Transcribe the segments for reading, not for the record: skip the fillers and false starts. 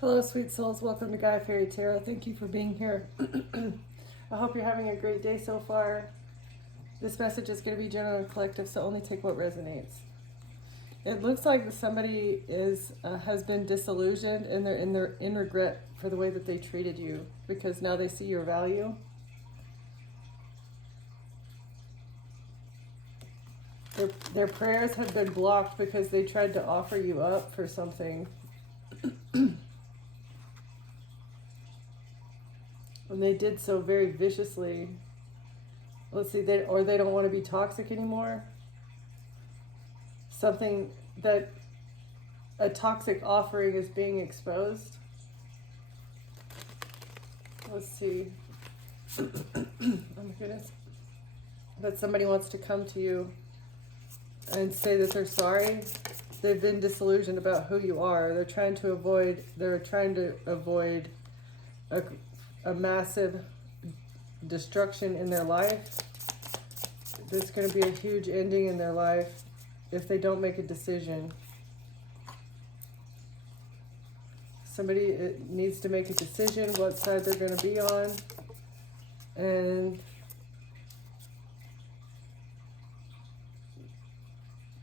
Hello, sweet souls. Welcome to Guy Fairy Tarot. Thank you for being here. I hope you're having a great day so far. This message is going to be general and collective, so only take what resonates. It looks like somebody has been disillusioned and they're in regret for the way that they treated you because now they see your value. Their prayers have been blocked because they tried to offer you up for something. And they did so very viciously. Let's see, they don't want to be toxic anymore. Something that a toxic offering is being exposed. Let's see. Oh my goodness. That somebody wants to come to you and say that they're sorry. They've been disillusioned about who you are. They're trying to avoid a massive destruction in their life. There's going to be a huge ending in their life if they don't make a decision. Somebody needs to make a decision what side they're going to be on. And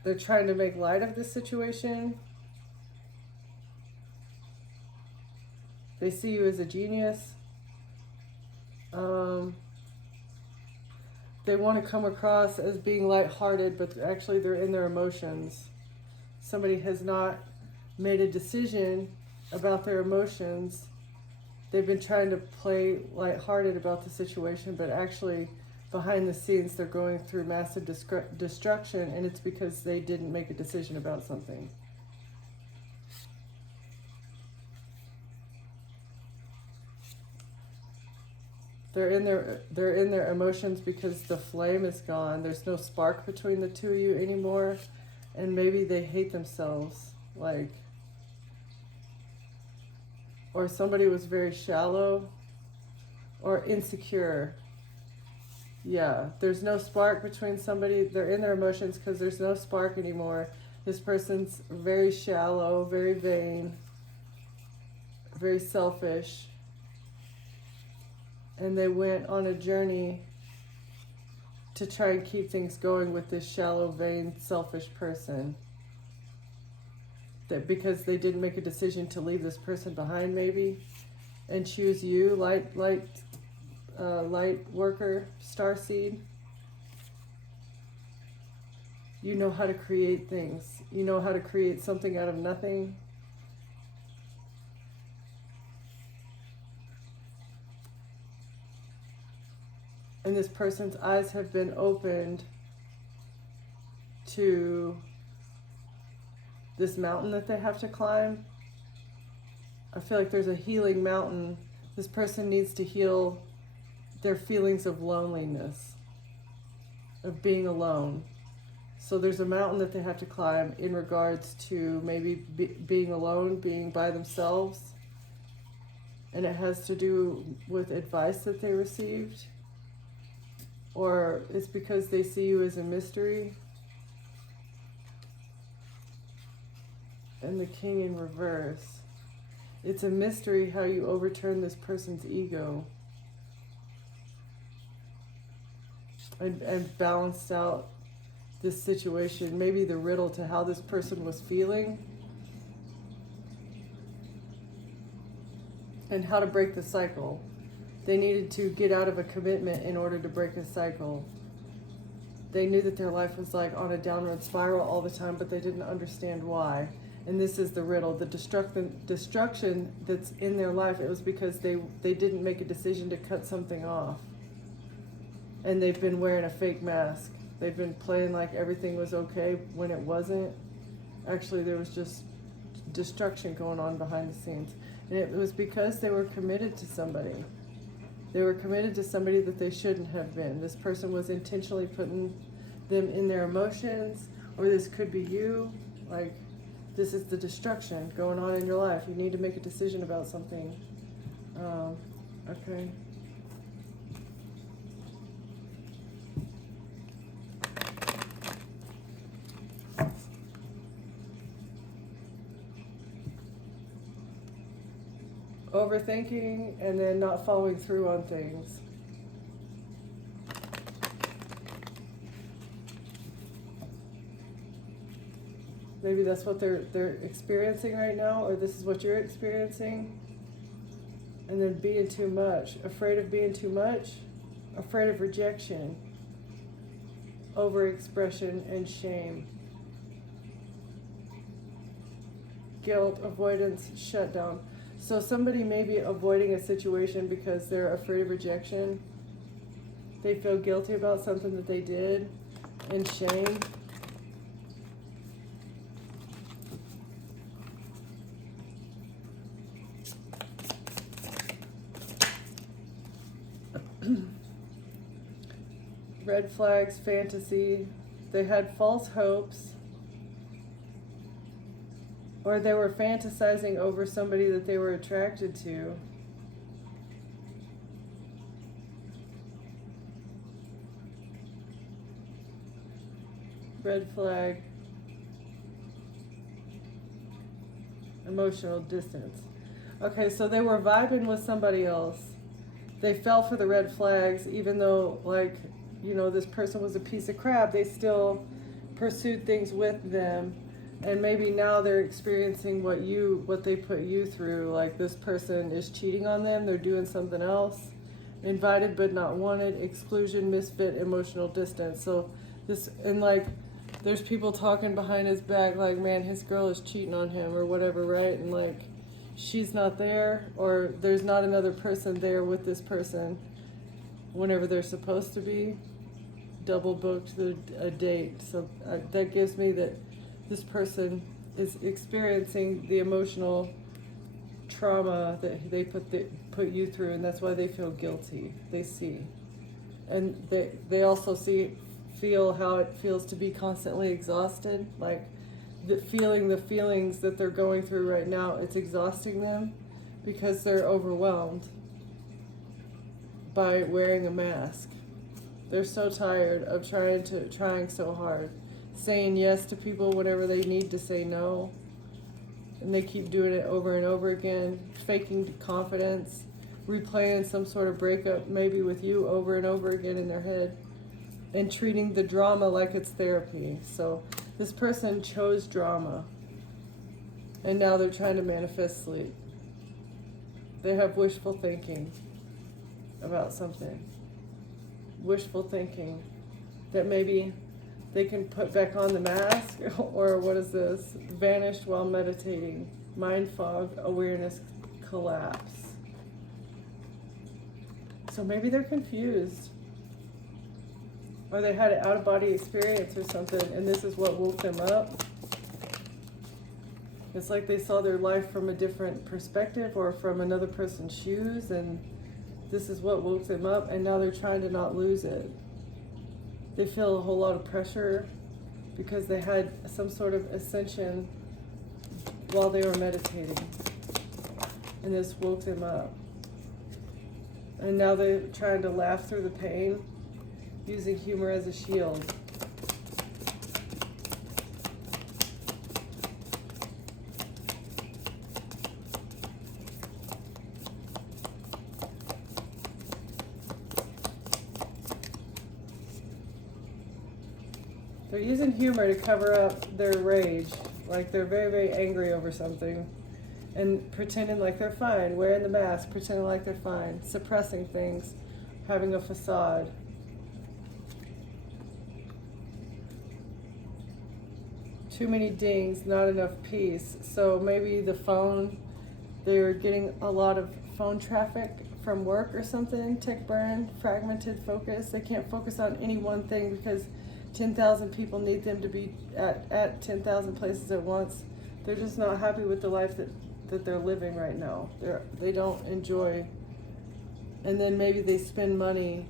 they're trying to make light of this situation. They see you as a genius. They want to come across as being lighthearted, but actually they're in their emotions. Somebody has not made a decision about their emotions. They've been trying to play lighthearted about the situation, but actually behind the scenes they're going through massive destruction, and it's because they didn't make a decision about something. They're in their emotions because the flame is gone. There's no spark between the two of you anymore, and maybe they hate themselves, or somebody was very shallow or insecure. Yeah, there's no spark between somebody. They're in their emotions because there's no spark anymore. This person's very shallow, very vain, very selfish. And they went on a journey to try and keep things going with this shallow, vain, selfish person. That because they didn't make a decision to leave this person behind, maybe, and choose you, light worker, starseed. You know how to create things. You know how to create something out of nothing. And this person's eyes have been opened to this mountain that they have to climb. I feel like there's a healing mountain. This person needs to heal their feelings of loneliness, of being alone. So there's a mountain that they have to climb in regards to maybe being alone, being by themselves. And it has to do with advice that they received. Or it's because they see you as a mystery. And the King in reverse. It's a mystery how you overturn this person's ego. And balanced out this situation. Maybe the riddle to how this person was feeling. And how to break the cycle. They needed to get out of a commitment in order to break a cycle. They knew that their life was like on a downward spiral all the time, but they didn't understand why. And this is the riddle. The destruction that's in their life, it was because they didn't make a decision to cut something off. And they've been wearing a fake mask. They've been playing like everything was okay when it wasn't. Actually, there was just destruction going on behind the scenes. And it was because they were committed to somebody. They were committed to somebody that they shouldn't have been. This person was intentionally putting them in their emotions, or this could be you. Like, this is the destruction going on in your life. You need to make a decision about something. Okay. overthinking, and then not following through on things. Maybe that's what they're experiencing right now, or this is what you're experiencing. And then being too much, afraid of being too much, afraid of rejection, overexpression, and shame. Guilt, avoidance, shutdown. So somebody may be avoiding a situation because they're afraid of rejection. They feel guilty about something that they did, and shame. Red flags, fantasy. They had false hopes, or they were fantasizing over somebody that they were attracted to. Red flag. Emotional distance. Okay, so they were vibing with somebody else. They fell for the red flags, even though, like, you know, this person was a piece of crap. They still pursued things with them. And maybe now they're experiencing what they put you through. Like, this person is cheating on them. They're doing something else. Invited but not wanted. Exclusion, misfit, emotional distance. So this, and like, there's people talking behind his back like, man, his girl is cheating on him or whatever, right? And like, she's not there, or there's not another person there with this person whenever they're supposed to be. Double booked a date. So that gives me that this person is experiencing the emotional trauma that they put you through, and that's why they feel guilty. They see, and they also feel how it feels to be constantly exhausted, like the feelings that they're going through right now. It's exhausting them because they're overwhelmed by wearing a mask. They're so tired of trying so hard, saying yes to people whenever they need to say no, and they keep doing it over and over again, faking confidence, replaying some sort of breakup maybe with you over and over again in their head, and treating the drama like it's therapy. So this person chose drama, and now they're trying to manifest sleep. They have wishful thinking about something. Wishful thinking that maybe they can put back on the mask, or what is this? Vanished while meditating. Mind fog, awareness collapse. So maybe they're confused, or they had an out-of-body experience or something, and this is what woke them up. It's like they saw their life from a different perspective or from another person's shoes, and this is what woke them up, and now they're trying to not lose it. They feel a whole lot of pressure because they had some sort of ascension while they were meditating, and this woke them up. And now they're trying to laugh through the pain, using humor as a shield. They're using humor to cover up their rage, like they're very, very angry over something, and pretending like they're fine, wearing the mask, pretending like they're fine, suppressing things, having a facade. Too many dings, not enough peace. So maybe the phone, they're getting a lot of phone traffic from work or something, tick burn, fragmented focus. They can't focus on any one thing because 10,000 people need them to be at 10,000 places at once. They're just not happy with the life that they're living right now. They don't enjoy. And then maybe they spend money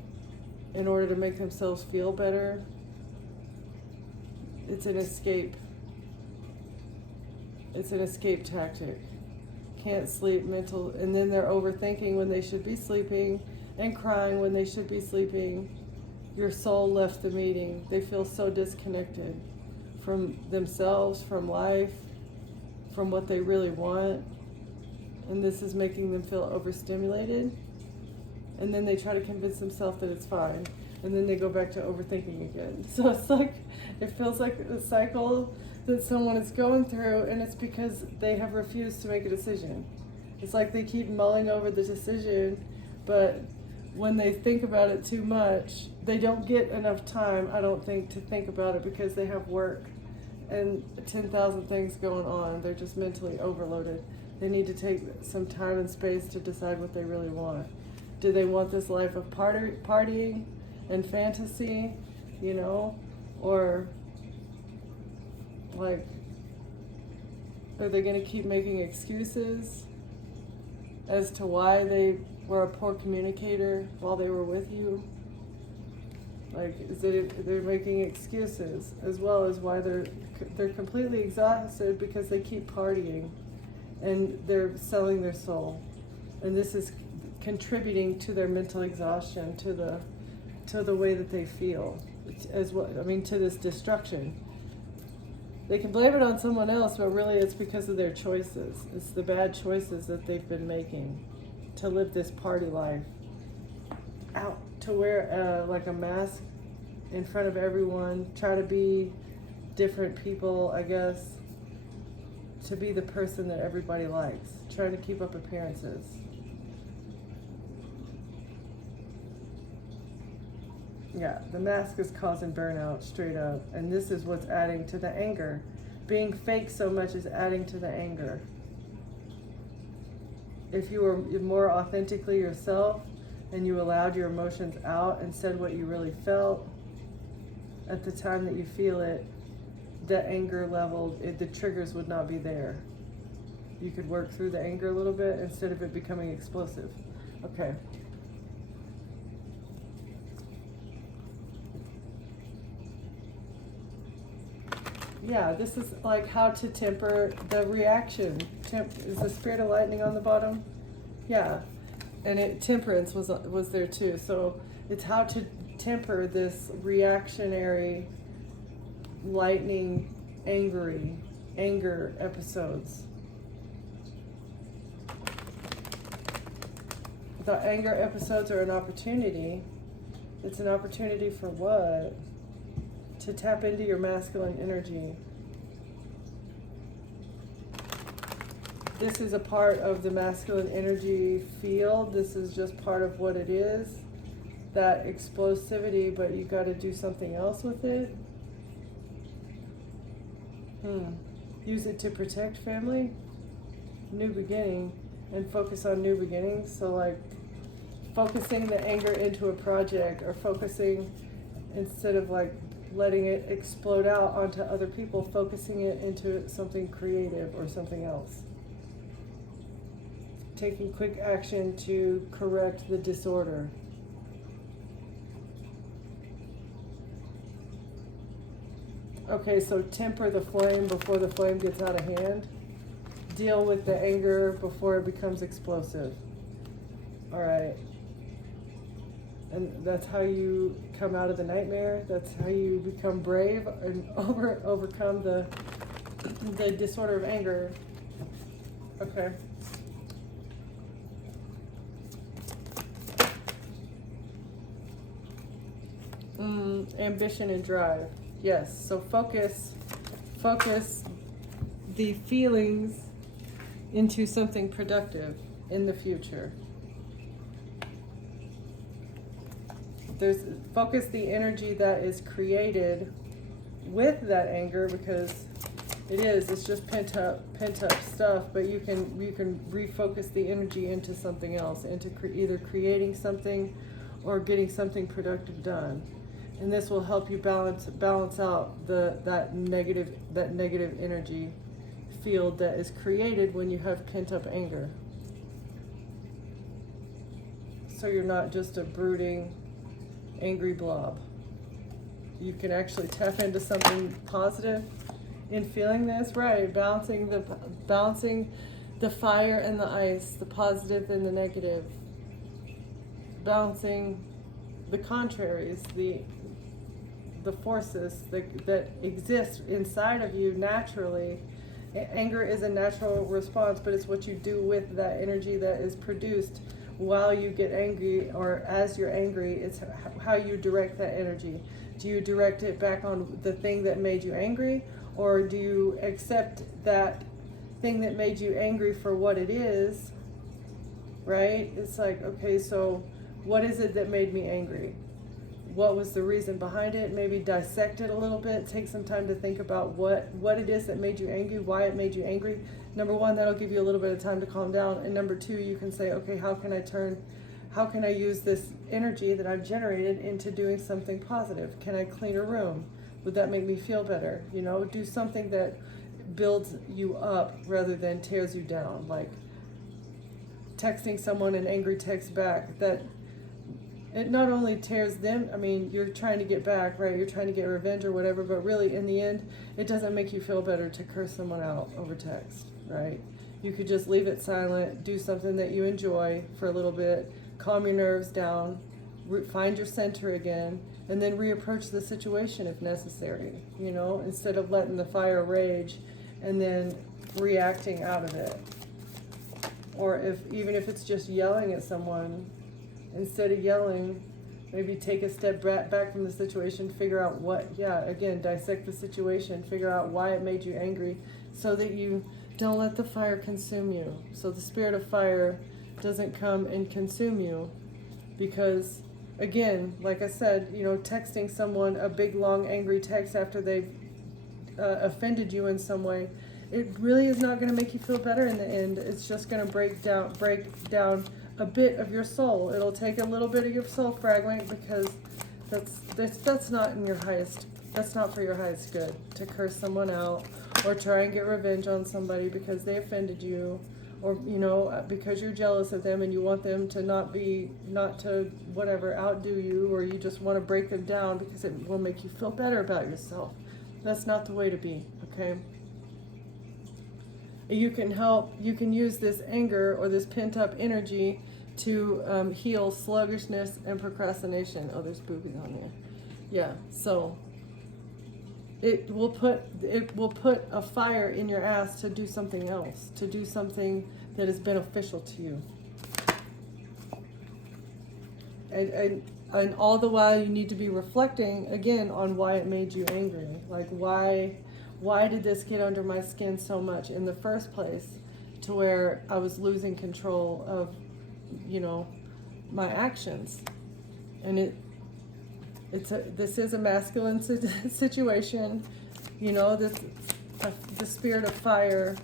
in order to make themselves feel better. It's an escape. It's an escape tactic. Can't sleep, mental, and then they're overthinking when they should be sleeping and crying when they should be sleeping. Your soul left the meeting. They feel so disconnected from themselves, from life, from what they really want. and this is making them feel overstimulated, and then they try to convince themselves that it's fine, and then they go back to overthinking again. So it's like, it feels like a cycle that someone is going through, and it's because they have refused to make a decision. It's like they keep mulling over the decision, but when they think about it too much, they don't get enough time, I don't think, to think about it, because they have work and 10,000 things going on. They're just mentally overloaded. They need to take some time and space to decide what they really want. Do they want this life of partying and fantasy, you know, or like, are they going to keep making excuses as to why they were a poor communicator while they were with you? Like, they're making excuses, as well as why they're completely exhausted because they keep partying and they're selling their soul, and this is contributing to their mental exhaustion, to the way that they feel, as well. I mean, to this destruction. They can blame it on someone else, but really it's because of their choices. It's the bad choices that they've been making to live this party life. Out to wear like a mask in front of everyone, try to be different people, I guess, to be the person that everybody likes, trying to keep up appearances. Yeah, the mask is causing burnout straight up, and this is what's adding to the anger. Being fake so much is adding to the anger. If you were more authentically yourself and you allowed your emotions out and said what you really felt at the time that you feel it, the anger level, the triggers would not be there. You could work through the anger a little bit instead of it becoming explosive. Okay. Yeah, this is like how to temper the reaction. Is the spirit of lightning on the bottom? Yeah, and temperance was there too. So it's how to temper this reactionary, lightning, anger episodes. The anger episodes are an opportunity. It's an opportunity for what? To tap into your masculine energy. This is a part of the masculine energy field. This is just part of what it is, that explosivity, but you got to do something else with it. Use it to protect family, new beginning, and focus on new beginnings. So like focusing the anger into a project, or focusing, instead of like letting it explode out onto other people, focusing it into something creative or something else. Taking quick action to correct the disorder. Okay, so temper the flame before the flame gets out of hand. Deal with the anger before it becomes explosive. All right. And that's how you come out of the nightmare. That's how you become brave and overcome the disorder of anger. Okay. Ambition and drive. Yes. So focus the feelings into something productive in the future. Focus the energy that is created with that anger, because it's just pent up stuff, but you can refocus the energy into something else, into either creating something or getting something productive done. And this will help you balance out that negative energy field that is created when you have pent up anger. So you're not just a brooding, angry blob. You can actually tap into something positive in feeling this, right? Balancing the fire and the ice, the positive and the negative. Balancing the contraries, the forces that exist inside of you naturally, Anger is a natural response, but it's what you do with that energy that is produced while you get angry or as you're angry. It's how you direct that energy. Do you direct it back on the thing that made you angry, or do you accept that thing that made you angry for what it is, right? It's like, okay, so what is it that made me angry? What was the reason behind it? Maybe dissect it a little bit. Take some time to think about what it is that made you angry, why it made you angry. Number one, that'll give you a little bit of time to calm down. And number two, you can say, okay, how can I use this energy that I've generated into doing something positive? Can I clean a room? Would that make me feel better? You know, do something that builds you up rather than tears you down. Like texting someone an angry text back, that it not only tears them, I mean, you're trying to get back, right? You're trying to get revenge or whatever, but really in the end, it doesn't make you feel better to curse someone out over text, right? You could just leave it silent, do something that you enjoy for a little bit, calm your nerves down, find your center again, and then reapproach the situation if necessary, you know, instead of letting the fire rage and then reacting out of it. Or even if it's just yelling at someone, instead of yelling, maybe take a step back from the situation, figure out dissect the situation, figure out why it made you angry, so that you don't let the fire consume you. So the spirit of fire doesn't come and consume you, because again, like I said, you know, texting someone a big long angry text after they've offended you in some way, it really is not going to make you feel better in the end. It's just going to break down a bit of your soul. It'll take a little bit of your soul fragment, because that's not in your highest. That's not for your highest good to curse someone out or try and get revenge on somebody because they offended you, or you know, because you're jealous of them and you want them to not to whatever outdo you, or you just want to break them down because it will make you feel better about yourself. That's not the way to be. Okay. You can use this anger or this pent-up energy to heal sluggishness and procrastination. Oh, there's boobies on here. Yeah, so it will put a fire in your ass to do something else, to do something that is beneficial to you. And all the while you need to be reflecting again on why it made you angry. Like why did this get under my skin so much in the first place, to where I was losing control of, you know, my actions? And this is a masculine situation, you know, the spirit of fire.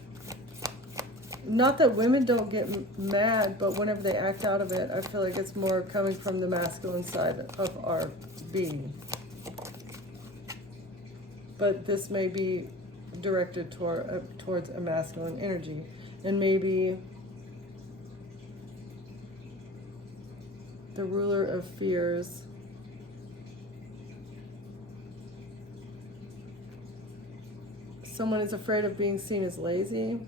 Not that women don't get mad, but whenever they act out of it, I feel like it's more coming from the masculine side of our being. But this may be directed towards a masculine energy. And maybe the ruler of fears someone is afraid of being seen as lazy.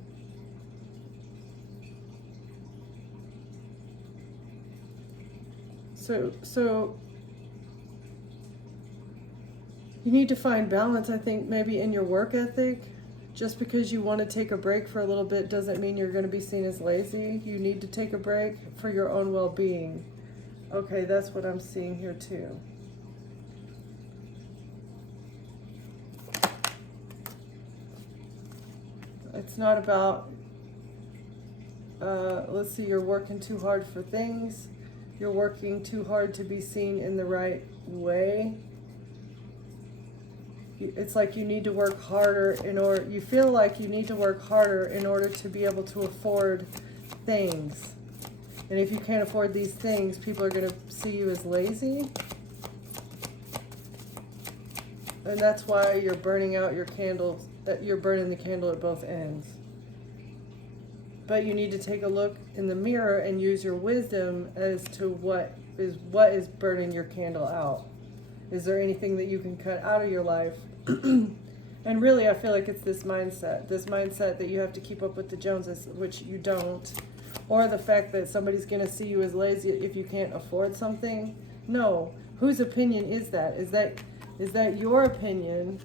So you need to find balance, I think, maybe in your work ethic. Just because you want to take a break for a little bit doesn't mean you're going to be seen as lazy. You need to take a break for your own well-being. Okay, that's what I'm seeing here too. It's not about, let's see, you're working too hard for things. You're working too hard to be seen in the right way. It's like you need to work harder you feel like you need to work harder in order to be able to afford things. And if you can't afford these things, people are going to see you as lazy. And that's why you're burning out your candles, that you're burning the candle at both ends. But you need to take a look in the mirror and use your wisdom as to what is burning your candle out. Is there anything that you can cut out of your life? And really, I feel like it's this mindset that you have to keep up with the Joneses, which you don't. Or the fact that somebody's going to see you as lazy if you can't afford something. No. Whose opinion is that? Is that your opinion?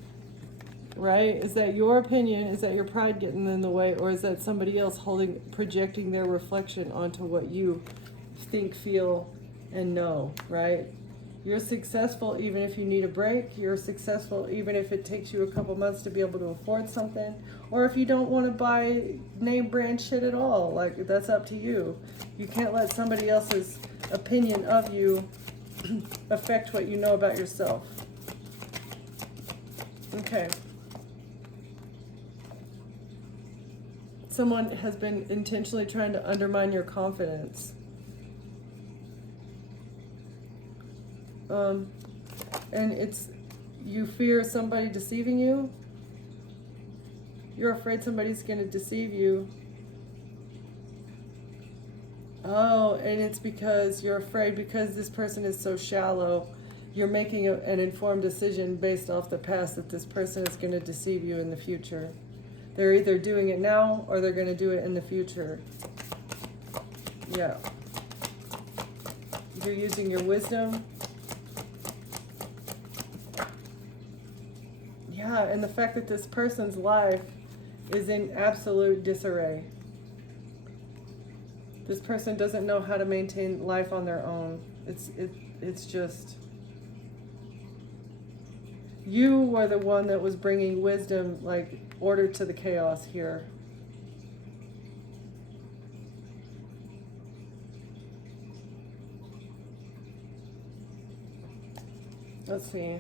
right? Is that your opinion? Is that your pride getting in the way? Or is that somebody else projecting their reflection onto what you think, feel, and know, right? You're successful even if you need a break. You're successful even if it takes you a couple months to be able to afford something. Or if you don't want to buy name brand shit at all. Like, that's up to you. You can't let somebody else's opinion of you affect what you know about yourself. Okay. Someone has been intentionally trying to undermine your confidence. And you fear somebody deceiving you. You're afraid somebody's going to deceive you. Oh, and it's because you're afraid because this person is so shallow. You're making an informed decision based off the past that this person is going to deceive you in the future. They're either doing it now or they're going to do it in the future. Yeah. You're using your wisdom. Yeah, and the fact that this person's life is in absolute disarray. This person doesn't know how to maintain life on their own. It's just... You were the one that was bringing wisdom, like order to the chaos here. Let's see.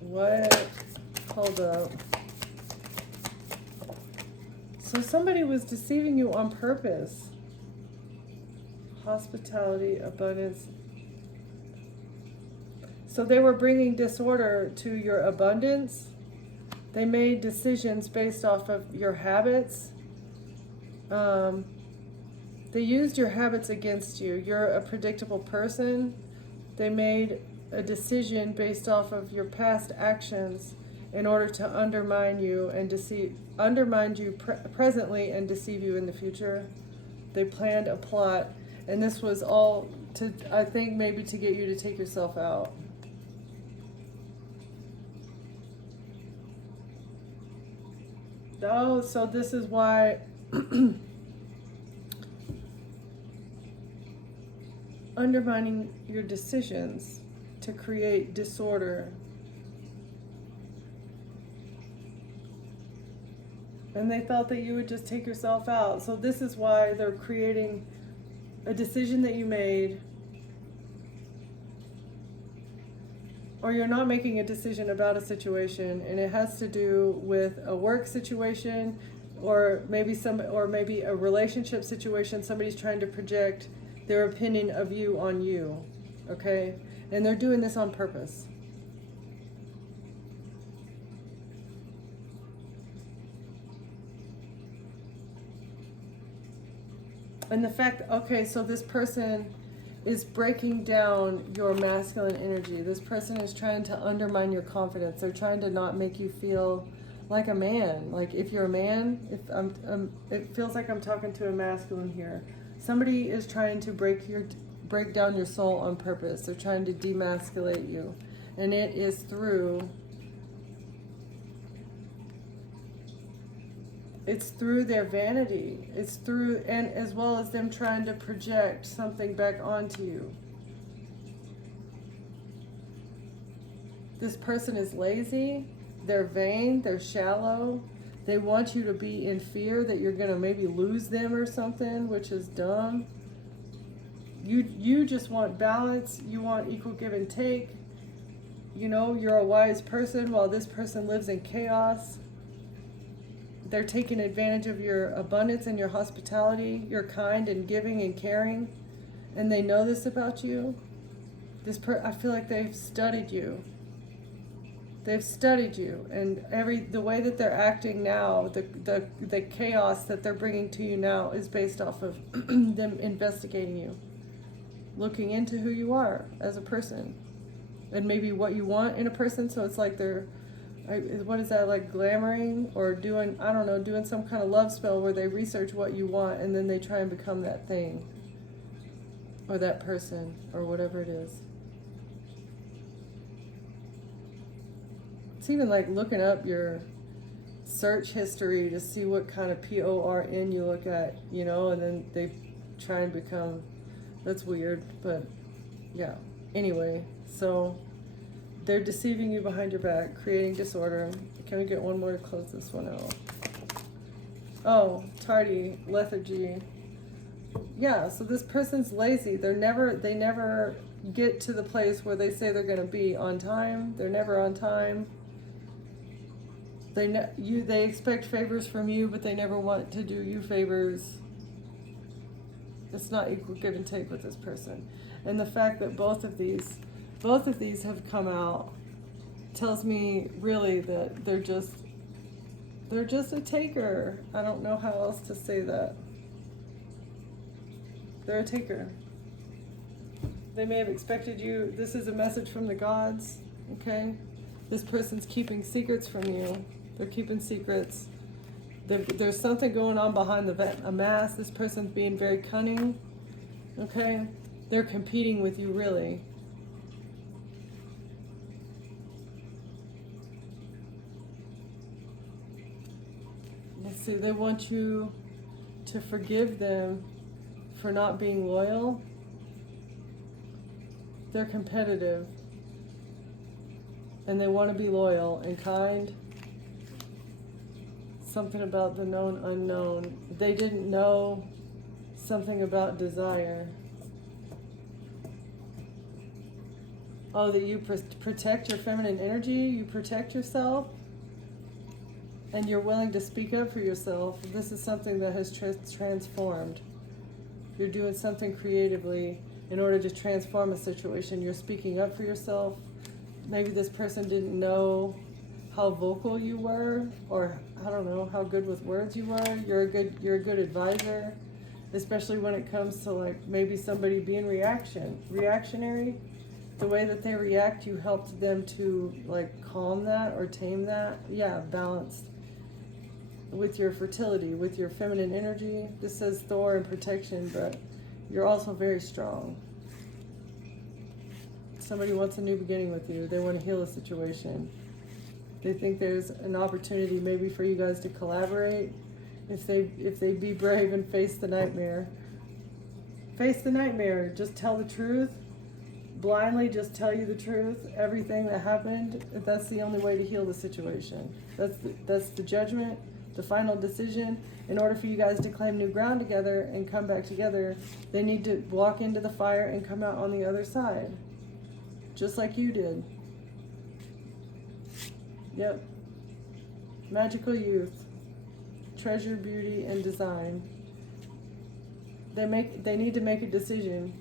What? Hold up. So somebody was deceiving you on purpose. Hospitality, abundance. So they were bringing disorder to your abundance. They made decisions based off of your habits. They used your habits against you. You're a predictable person. They made a decision based off of your past actions in order to undermine you and undermine you presently and deceive you in the future. They planned a plot, and this was all to, I think, maybe to get you to take yourself out. Oh, so this is why undermining your decisions to create disorder. And they thought that you would just take yourself out. So this is why they're creating a decision that you made, or you're not making a decision about a situation, and it has to do with a work situation, or maybe a relationship situation. Somebody's trying to project their opinion of you on you, okay? And they're doing this on purpose. And the fact, okay, so this person is breaking down your masculine energy. This person is trying to undermine your confidence. They're trying to not make you feel like a man. Like if you're a man, it feels like I'm talking to a masculine here. Somebody is trying to break down your soul on purpose. They're trying to demasculate you. And it is through their vanity. It's through, and as well as them trying to project something back onto you. This person is lazy, they're vain, they're shallow. They want you to be in fear that you're gonna maybe lose them or something, which is dumb. You just want balance, you want equal give and take. You know, you're a wise person while this person lives in chaos. They're taking advantage of your abundance and your hospitality. You're kind and giving and caring, and they know this about you. I feel like they've studied you. They've studied you, and the way that they're acting now, the chaos that they're bringing to you now is based off of them investigating you, looking into who you are as a person, and maybe what you want in a person. So it's like they're, what is that, like glamoring or doing, I don't know, doing some kind of love spell where they research what you want and then they try and become that thing. or that person, or whatever it is. It's even like looking up your search history to see what kind of PORN you look at, you know, and then they try and become, that's weird, but yeah. Anyway, so they're deceiving you behind your back, creating disorder. Can we get one more to close this one out? Oh, tardy, lethargy. Yeah, so this person's lazy. They never get to the place where they say they're going to be on time. They're never on time. They expect favors from you, but they never want to do you favors. It's not equal give and take with this person. And the fact that both of these have come out tells me really that they're just a taker. I don't know how else to say that. They're a taker. They may have expected you. This is a message from the gods, okay? This person's keeping secrets from you. They're keeping secrets. There's something going on behind a mask. This person's being very cunning, okay? They're competing with you, really. Let's see, they want you to forgive them for not being loyal. They're competitive. And they want to be loyal and kind. Something about the known unknown. They didn't know something about desire. Oh, that you protect your feminine energy, you protect yourself, and you're willing to speak up for yourself. This is something that has transformed. You're doing something creatively in order to transform a situation. You're speaking up for yourself. Maybe this person didn't know how vocal you were, or I don't know, how good with words you were. You're a good advisor, especially when it comes to like maybe somebody being reactionary. The way that they react, you helped them to like calm that or tame that. Yeah, balanced with your fertility, with your feminine energy. This says Thor and protection, but you're also very strong. Somebody wants a new beginning with you. They want to heal a situation. They think there's an opportunity maybe for you guys to collaborate. If they be brave and face the nightmare. Face the nightmare. Just tell the truth. Blindly just tell you the truth. Everything that happened. That's the only way to heal the situation. That's the judgment, the final decision. In order for you guys to claim new ground together and come back together, they need to walk into the fire and come out on the other side. Just like you did. Yep. Magical youth. Treasure, beauty, and design. They need to make a decision.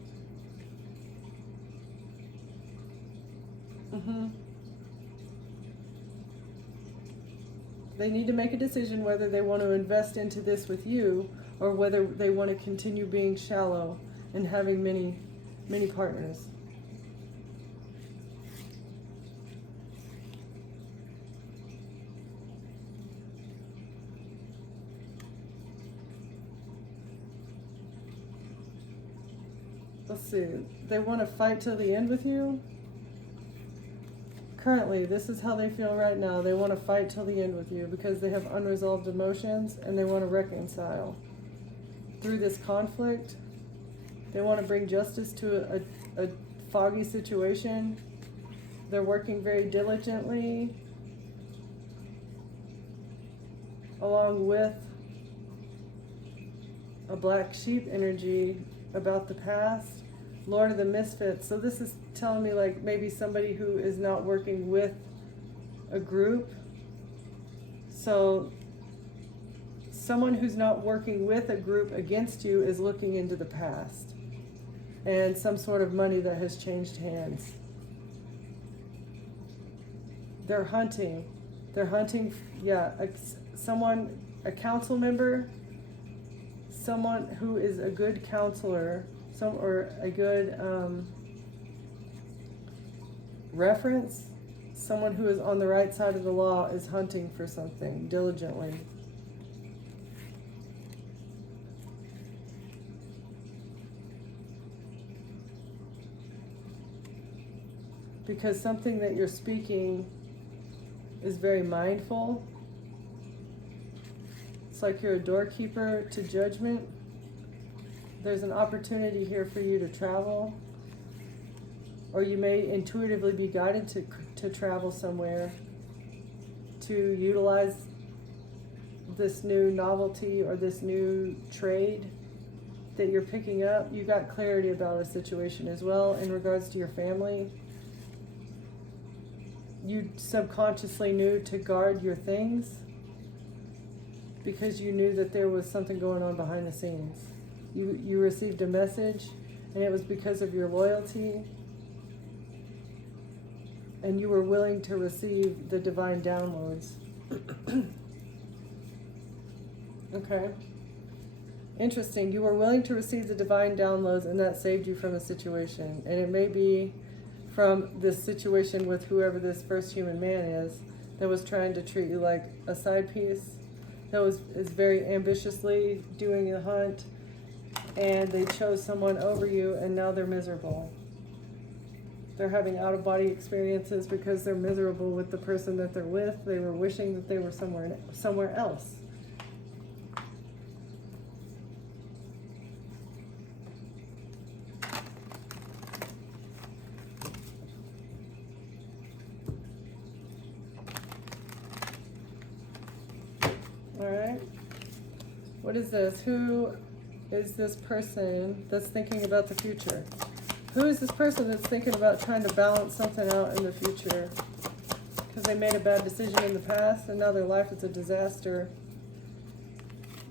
They need to make a decision whether they want to invest into this with you or whether they want to continue being shallow and having many partners. Let's see. They want to fight till the end with you? Currently, this is how they feel right now. They want to fight till the end with you because they have unresolved emotions and they want to reconcile. Through this conflict, they want to bring justice to a foggy situation. They're working very diligently along with a black sheep energy about the past. Lord of the Misfits. So this is telling me like maybe somebody who is not working with a group. So someone who's not working with a group against you is looking into the past and some sort of money that has changed hands. They're hunting. Yeah, a council member, someone who is a good counselor, or a good reference, someone who is on the right side of the law is hunting for something diligently. because something that you're speaking is very mindful. It's like you're a doorkeeper to judgment. There's an opportunity here for you to travel, or you may intuitively be guided to travel somewhere, to utilize this new novelty or this new trade that you're picking up. You got clarity about a situation as well in regards to your family. You subconsciously knew to guard your things because you knew that there was something going on behind the scenes. You received a message, and it was because of your loyalty, and you were willing to receive the divine downloads. Okay. Interesting. You were willing to receive the divine downloads, and that saved you from a situation. And it may be from this situation with whoever this first human man is that was trying to treat you like a side piece, that is very ambitiously doing a hunt, and they chose someone over you, and now they're miserable. They're having out-of-body experiences because they're miserable with the person that they're with. They were wishing that they were somewhere else. All right. What is this? Who is this person that's thinking about the future? Who is this person that's thinking about trying to balance something out in the future? Because they made a bad decision in the past and now their life is a disaster.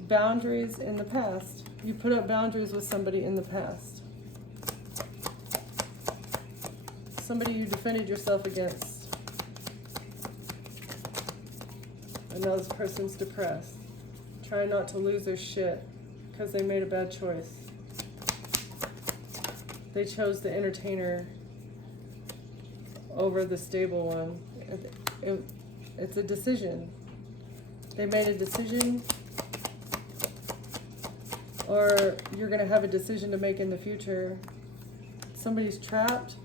Boundaries in the past. You put up boundaries with somebody in the past. Somebody you defended yourself against. And now this person's depressed. Trying not to lose their shit because they made a bad choice. They chose the entertainer over the stable one. It's a decision. They made a decision, or you're going to have a decision to make in the future. Somebody's trapped.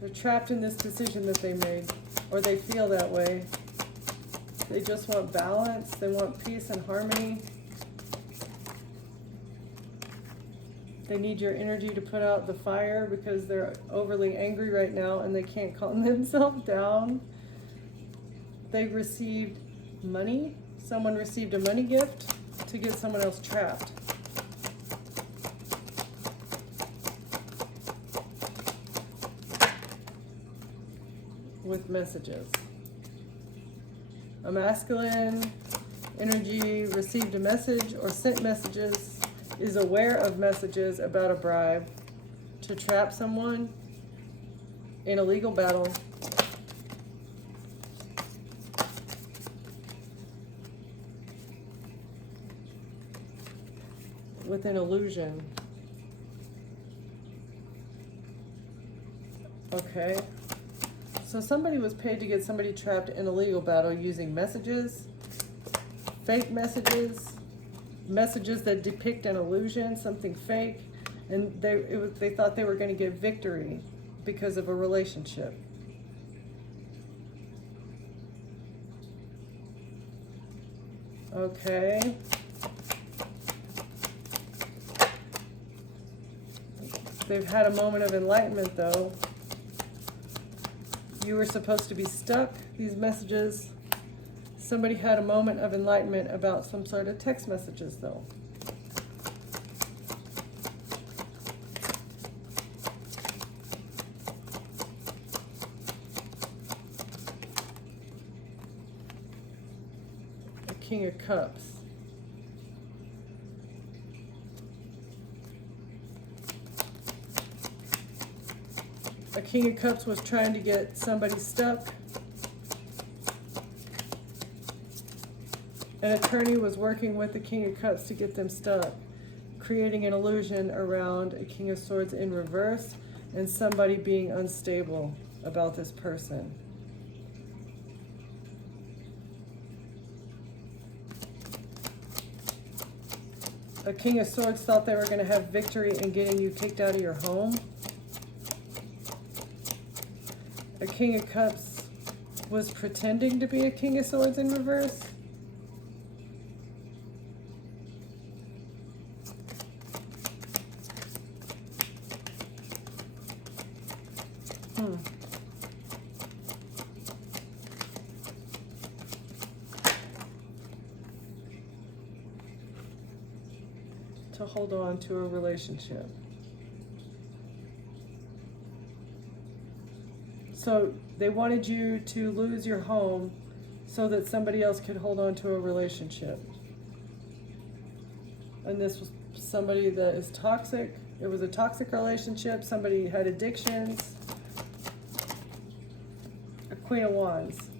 They're trapped in this decision that they made, or they feel that way. They just want balance. They want peace and harmony. They need your energy to put out the fire because they're overly angry right now and they can't calm themselves down. They received money. Someone received a money gift to get someone else trapped. With messages. A masculine energy received a message or sent messages, is aware of messages about a bribe to trap someone in a legal battle. With an illusion. Okay. So somebody was paid to get somebody trapped in a legal battle using messages, fake messages, messages that depict an illusion, something fake, and they thought they were going to get victory because of a relationship. Okay. They've had a moment of enlightenment, though. You were supposed to be stuck. These messages, somebody had a moment of enlightenment about some sort of text messages, though. The King of Cups. A King of Cups was trying to get somebody stuck. An attorney was working with the King of Cups to get them stuck, creating an illusion around a King of Swords in reverse and somebody being unstable about this person. A King of Swords thought they were going to have victory in getting you kicked out of your home. A King of Cups was pretending to be a King of Swords in reverse. To hold on to a relationship. So they wanted you to lose your home so that somebody else could hold on to a relationship. And this was somebody that is toxic. It was a toxic relationship. Somebody had addictions. A Queen of Wands.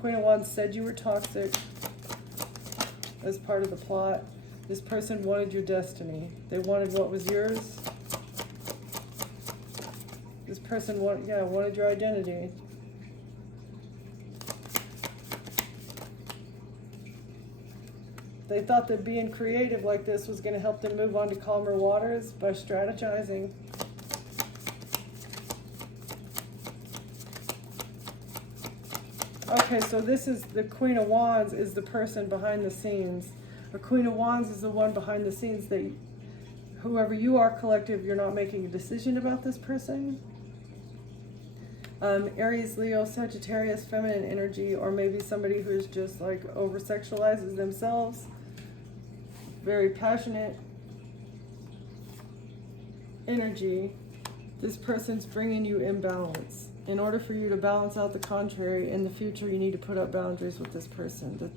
Queen of Wands said you were toxic as part of the plot. This person wanted your destiny. They wanted what was yours. This person wanted your identity. They thought that being creative like this was going to help them move on to calmer waters by strategizing. Okay, so this is the Queen of Wands is the person behind the scenes. A Queen of Wands is the one behind the scenes that whoever you are, collective, you're not making a decision about this person. Aries, Leo, Sagittarius, feminine energy, or maybe somebody who's just like over-sexualizes themselves. Very passionate energy. This person's bringing you imbalance. In order for you to balance out the contrary in the future, you need to put up boundaries with this person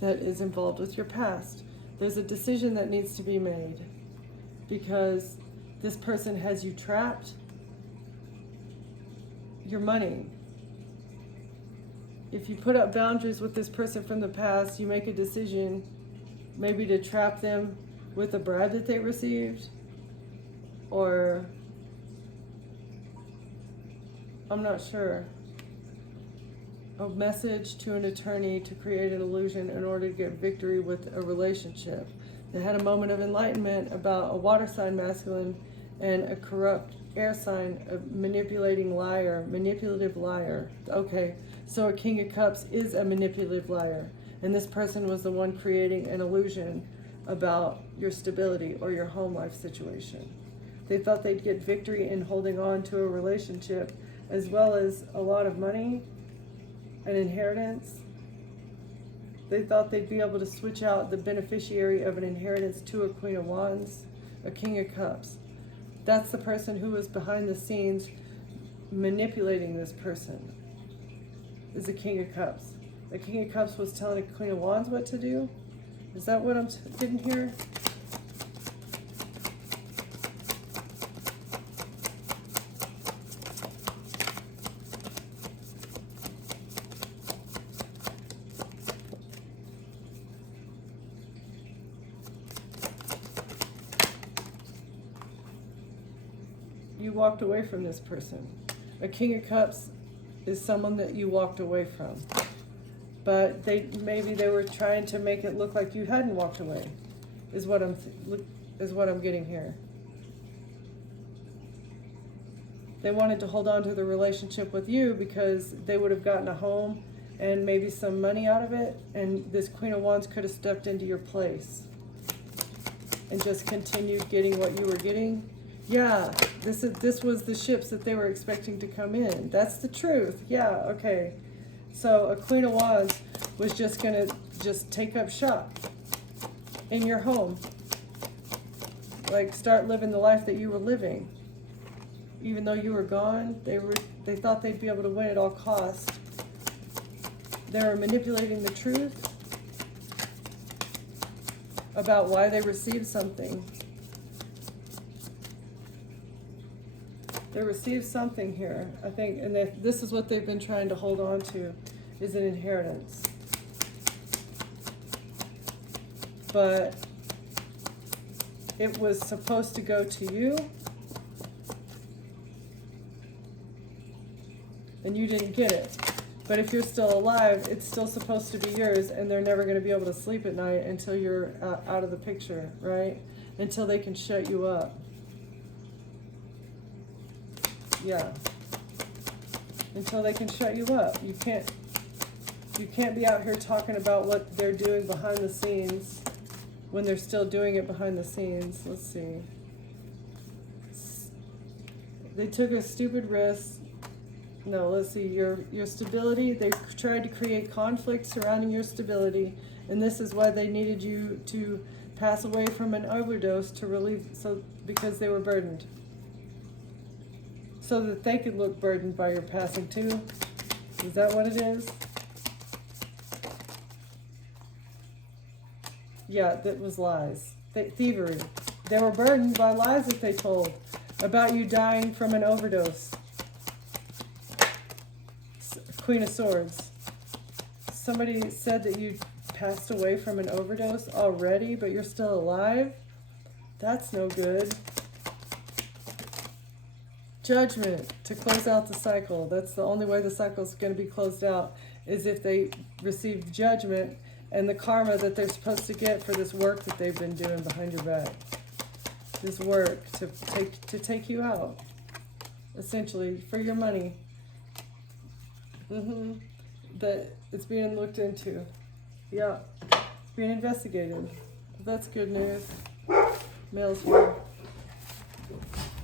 that is involved with your past. There's a decision that needs to be made because this person has you trapped. Your money. If you put up boundaries with this person from the past, you make a decision maybe to trap them with a bribe that they received, or I'm not sure, a message to an attorney to create an illusion in order to get victory with a relationship. They had a moment of enlightenment about a water sign masculine and a corrupt air sign, a manipulative liar. Okay, so a King of Cups is a manipulative liar. And this person was the one creating an illusion about your stability or your home life situation. They thought they'd get victory in holding on to a relationship, as well as a lot of money, an inheritance. They thought they'd be able to switch out the beneficiary of an inheritance to a Queen of Wands, a King of Cups. That's the person who was behind the scenes manipulating this person, is a King of Cups. The King of Cups was telling a Queen of Wands what to do? Is that what I'm getting here? You walked away from this person. A King of Cups is someone that you walked away from. But maybe they were trying to make it look like you hadn't walked away, is what I'm getting here. They wanted to hold on to the relationship with you because they would have gotten a home and maybe some money out of it, and this Queen of Wands could have stepped into your place and just continued getting what you were getting. Yeah, this was the ships that they were expecting to come in. That's the truth. Yeah, okay. So a Queen of Wands was just going to just take up shop in your home. Like start living the life that you were living. Even though you were gone, they thought they'd be able to win at all costs. They were manipulating the truth about why they received something. They received something here, I think, and this is what they've been trying to hold on to, is an inheritance. But it was supposed to go to you, and you didn't get it. But if you're still alive, it's still supposed to be yours, and they're never going to be able to sleep at night until you're out of the picture, right? Until they can shut you up. Yeah. until they can shut you up. You can't be out here talking about what they're doing behind the scenes when they're still doing it behind the scenes. Let's see. They took a stupid risk. No, let's see. Your stability, they tried to create conflict surrounding your stability, and this is why they needed you to pass away from an overdose to relieve, because they were burdened. So that they could look burdened by your passing too. Is that what it is? Yeah, that was lies. Thievery. They were burdened by lies that they told about you dying from an overdose. Queen of Swords. Somebody said that you passed away from an overdose already, but you're still alive? That's no good. Judgment, to close out the cycle. That's the only way the cycle is going to be closed out, is if they receive judgment and the karma that they're supposed to get for this work that they've been doing behind your back. This work to take you out, essentially, for your money. That it's being looked into. Yeah, being investigated. That's good news. Mail's here.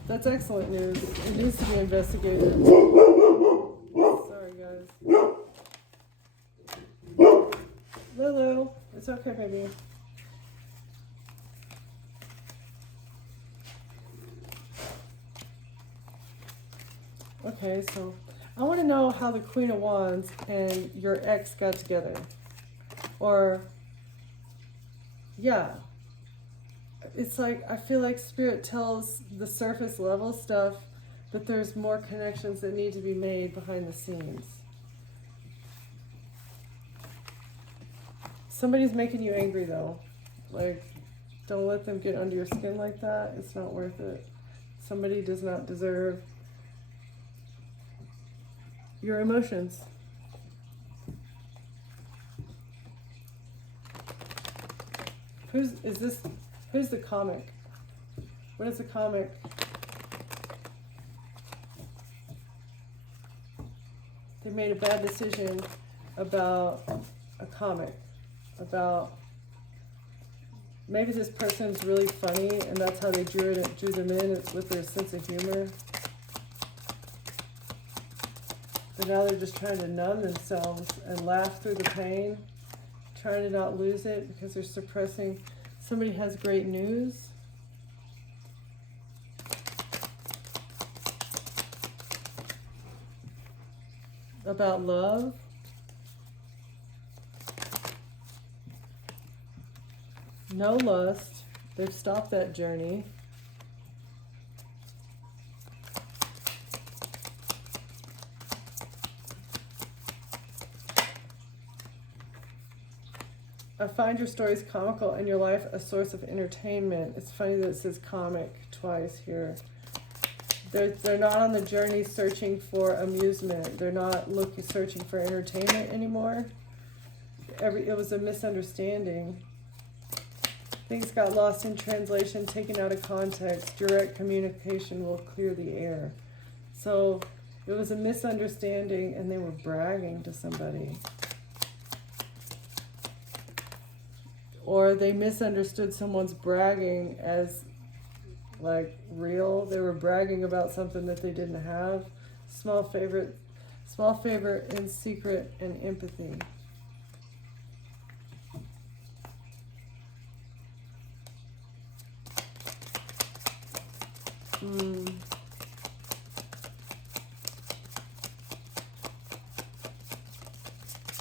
That's excellent news. It needs to be investigated. Sorry, guys. Lulu, it's okay, baby. Okay, so I want to know how the Queen of Wands and your ex got together. Or, yeah. It's like, I feel like Spirit tells the surface level stuff, but there's more connections that need to be made behind the scenes. Somebody's making you angry though. Like, don't let them get under your skin like that. It's not worth it. Somebody does not deserve your emotions. Who's the comic? What is the comic? They made a bad decision about a comic. About maybe this person's really funny and that's how they drew them in, it's with their sense of humor. But now they're just trying to numb themselves and laugh through the pain, trying to not lose it because they're suppressing. Somebody has great news. About love. No lust. They've stopped that journey. I find your stories comical and your life a source of entertainment. It's funny that it says comic twice here. They're not on the journey searching for amusement. They're not searching for entertainment anymore. It was a misunderstanding. Things got lost in translation, taken out of context. Direct communication will clear the air. So it was a misunderstanding and they were bragging to somebody. Or they misunderstood someone's bragging as like real. They were bragging about something that they didn't have. Small favor in secret and empathy.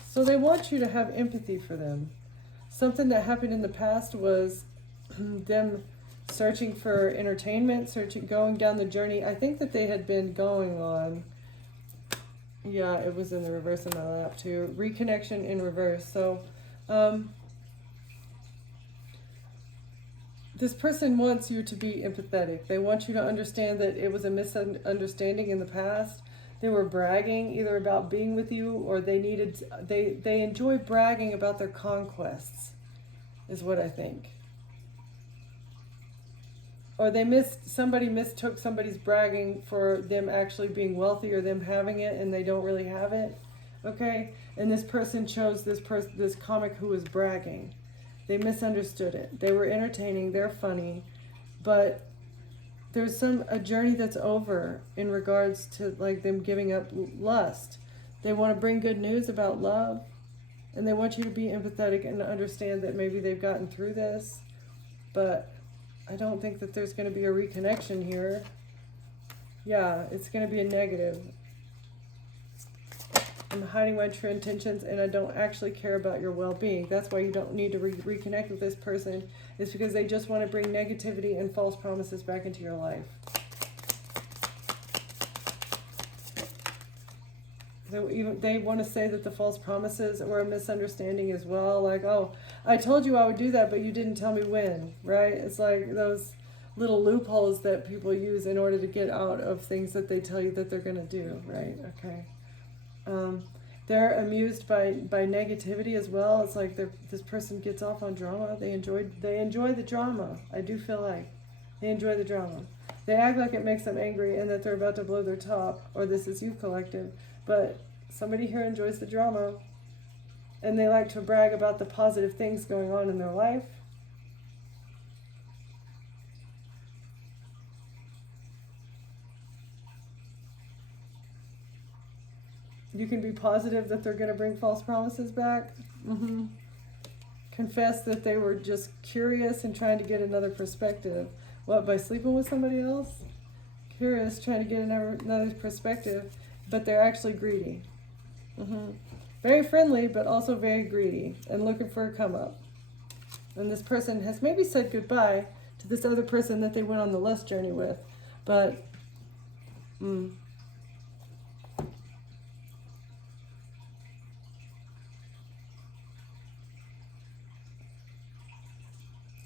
So they want you to have empathy for them. Something that happened in the past was them searching for entertainment, going down the journey. I think that they had been going on. Yeah, it was in the reverse on my lap too. Reconnection in reverse. So, this person wants you to be empathetic. They want you to understand that it was a misunderstanding in the past. They were bragging either about being with you or they enjoy bragging about their conquests, is what I think. or somebody mistook somebody's bragging for them actually being wealthy or them having it and they don't really have it. Okay? And this person chose this comic who was bragging. They misunderstood it. They were entertaining, they're funny, but there's a journey that's over in regards to like them giving up lust. They want to bring good news about love, and they want you to be empathetic and understand that maybe they've gotten through this, but I don't think that there's going to be a reconnection here. Yeah, it's going to be a negative. I'm hiding my true intentions, and I don't actually care about your well-being. That's why you don't need to reconnect with this person. It's because they just want to bring negativity and false promises back into your life. They want to say that the false promises were a misunderstanding as well. Like, oh, I told you I would do that, but you didn't tell me when, right? It's like those little loopholes that people use in order to get out of things that they tell you that they're going to do, right? Okay. They're amused by negativity as well. It's like this person gets off on drama. They enjoy the drama. I do feel like they enjoy the drama. They act like it makes them angry and that they're about to blow their top, or this is you collective. But somebody here enjoys the drama, and they like to brag about the positive things going on in their life. You can be positive that they're going to bring false promises back. Confess that they were just curious and trying to get another perspective. What, by sleeping with somebody else? Curious, trying to get another perspective, but they're actually greedy. Very friendly, but also very greedy and looking for a come up. And this person has maybe said goodbye to this other person that they went on the lust journey with, but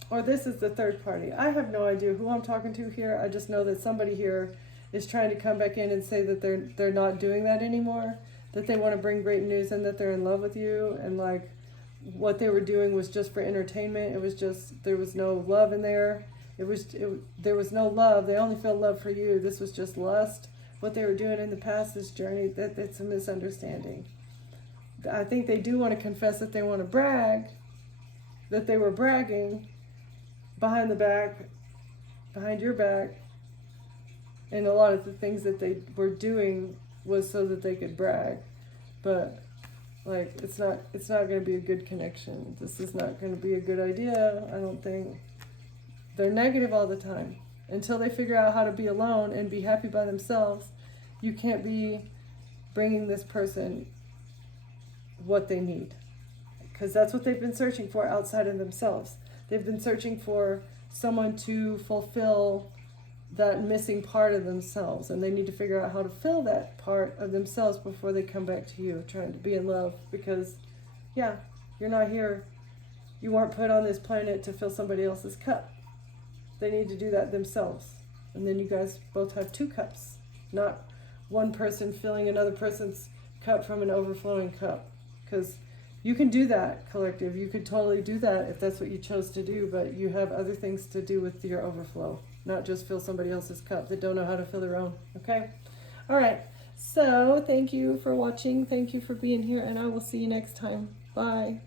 or this is the third party. I have no idea who I'm talking to here. I just know that somebody here is trying to come back in and say that they're not doing that anymore, that they want to bring great news and that they're in love with you, and like what they were doing was just for entertainment. It was just, there was no love in there. There was no love. They only feel love for you. This was just lust. What they were doing in the past, this journey, that's a misunderstanding. I think they do want to confess that they want to brag, that they were bragging behind your back, and a lot of the things that they were doing was so that they could brag. But like, it's not going to be a good connection. This is not going to be a good idea, I don't think. They're negative all the time. Until they figure out how to be alone and be happy by themselves, you can't be bringing this person what they need. Because that's what they've been searching for outside of themselves. They've been searching for someone to fulfill that missing part of themselves, and they need to figure out how to fill that part of themselves before they come back to you, trying to be in love. Because, yeah, you're not here. You weren't put on this planet to fill somebody else's cup. They need to do that themselves. And then you guys both have two cups, not one person filling another person's cup from an overflowing cup. Because you can do that, collective. You could totally do that if that's what you chose to do, but you have other things to do with your overflow, not just fill somebody else's cup that don't know how to fill their own, okay? All right, so thank you for watching. Thank you for being here, and I will see you next time. Bye.